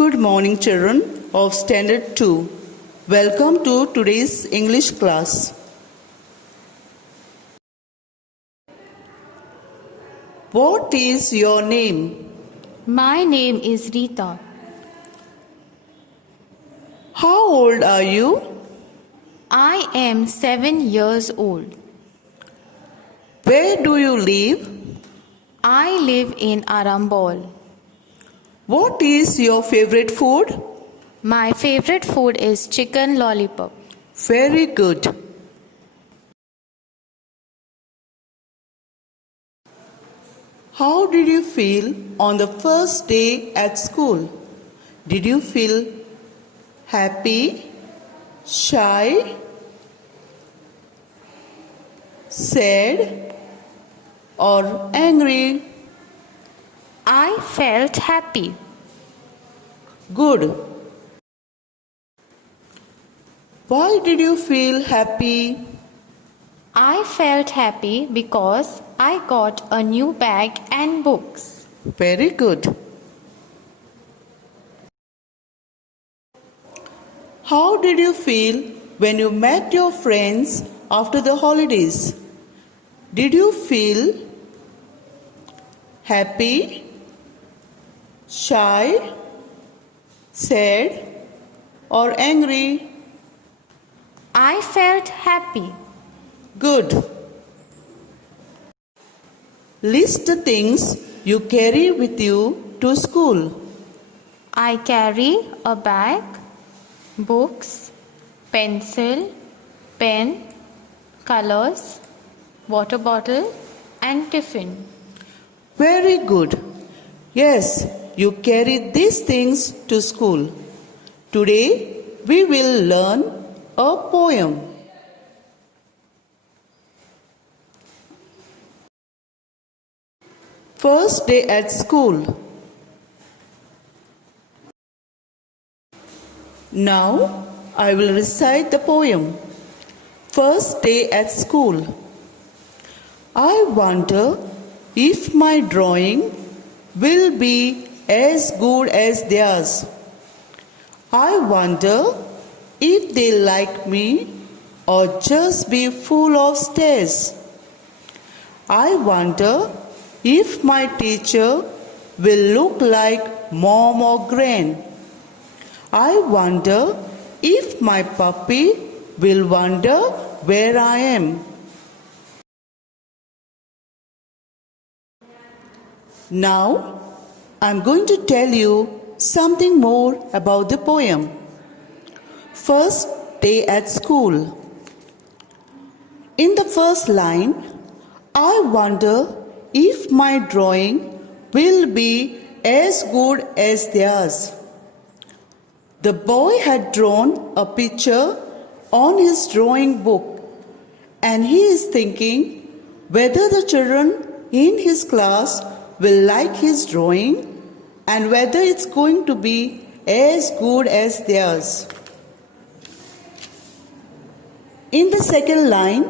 Good morning, children of Standard 2. Welcome to today's English class. What is your name? My name is Rita. How old are you? I am 7 years old. Where do you live? I live in Arambol. What is your favorite food? My favorite food is chicken lollipop. Very good. How did you feel on the first day at school? Did you feel happy, shy, sad, or angry? I felt happy. Good. Why did you feel happy? I felt happy because I got a new bag and books. Very good. How did you feel when you met your friends after the holidays? Did you feel happy, shy, sad, or angry? I felt happy. Good. List the things you carry with you to school. I carry a bag, books, pencil, pen, colors, water bottle, and tiffin. Very good. Yes, you carry these things to school. Today we will learn a poem. First day at school. Now I will recite the poem. First day at school. I wonder if my drawing will be as good as theirs. I wonder if they like me or just be full of stares. I wonder if my teacher will look like mom or gran. I wonder if my puppy will wonder where I am. Now, I'm going to tell you something more about the poem. First day at school. In the first line, I wonder if my drawing will be as good as theirs. The boy had drawn a picture on his drawing book, and he is thinking whether the children in his class will like his drawing and whether it's going to be as good as theirs. In the second line,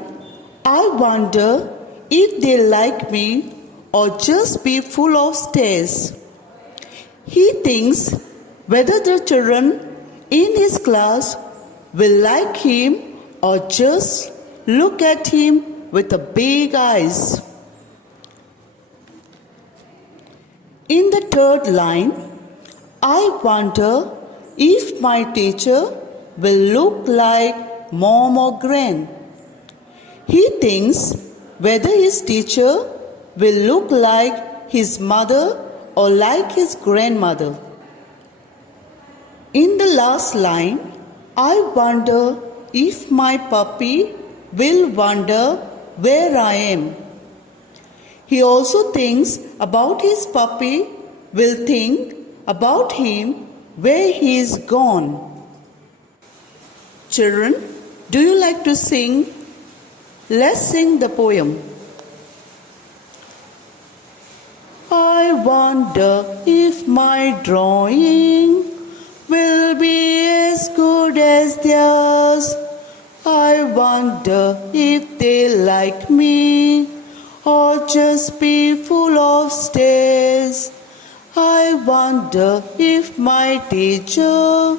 I wonder if they like me or just be full of stares. He thinks whether the children in his class will like him or just look at him with the big eyes. In the third line, I wonder if my teacher will look like mom or gran. He thinks whether his teacher will look like his mother or like his grandmother. In the last line, I wonder if my puppy will wonder where I am. He also thinks about his puppy will think about him where he is gone. Children, do you like to sing? Let's sing the poem. I wonder if my drawing will be as good as theirs. I wonder if they like me or just be full of stares. I wonder if my teacher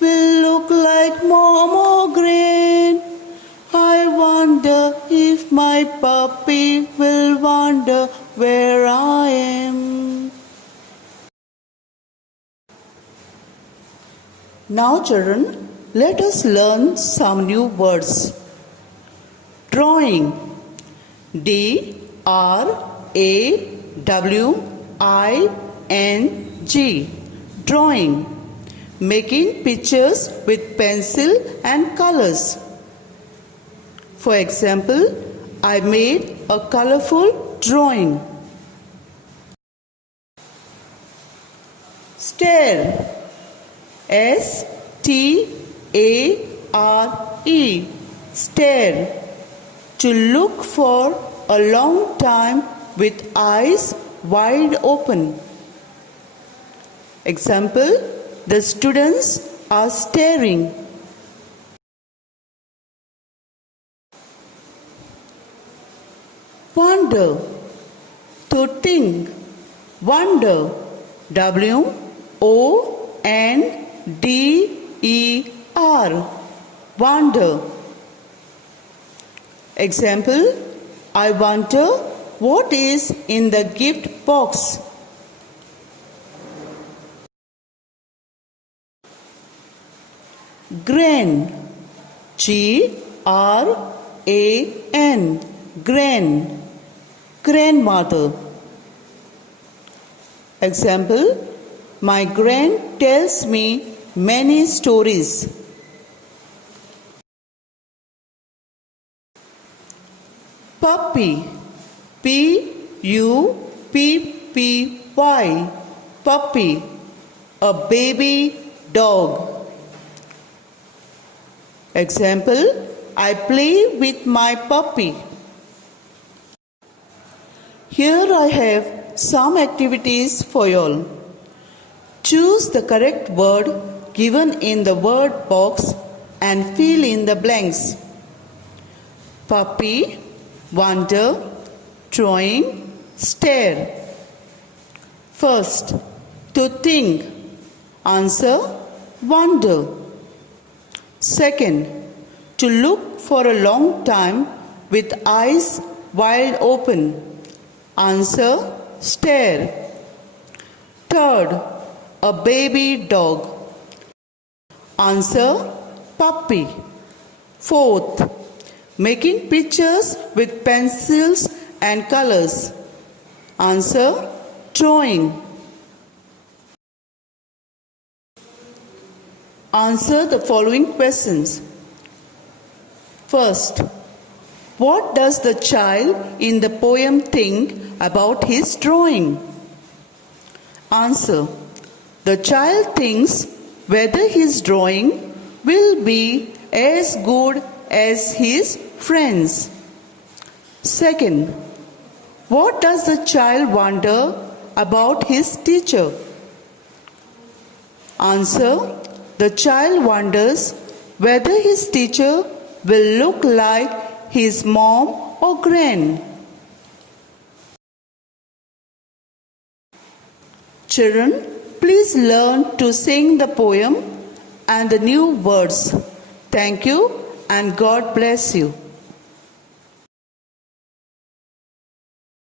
will look like Momogranate. I wonder if my puppy will wonder where I am. Now, children, let us learn some new words. Drawing. D-R-A-W-I-N-G. Drawing. Making pictures with pencil and colors. For example, I made a colorful drawing. Stare. S-T-A-R-E. Stare. To look for a long time with eyes wide open. Example, the students are staring. Wonder. To think. Wonder. W-O-N-D-E-R. Wonder. Example, I wonder what is in the gift box. Grain. G-R-A-N. Grain. Grandmother. Example, my grand tells me many stories. Puppy. P-U-P-P-Y. Puppy. A baby dog. Example, I play with my puppy. Here I have some activities for you all. Choose the correct word given in the word box and fill in the blanks. Puppy, wonder, drawing, stare. First, to think. Answer, wonder. Second, to look for a long time with eyes wide open. Answer, stare. Third, a baby dog. Answer, puppy. Fourth, making pictures with pencils and colors. Answer, drawing. Answer the following questions. First, what does the child in the poem think about his drawing? Answer, the child thinks whether his drawing will be as good as his friends. Second, what does the child wonder about his teacher? Answer, the child wonders whether his teacher will look like his mom or gran. Children, please learn to sing the poem and the new words. Thank you and God bless you.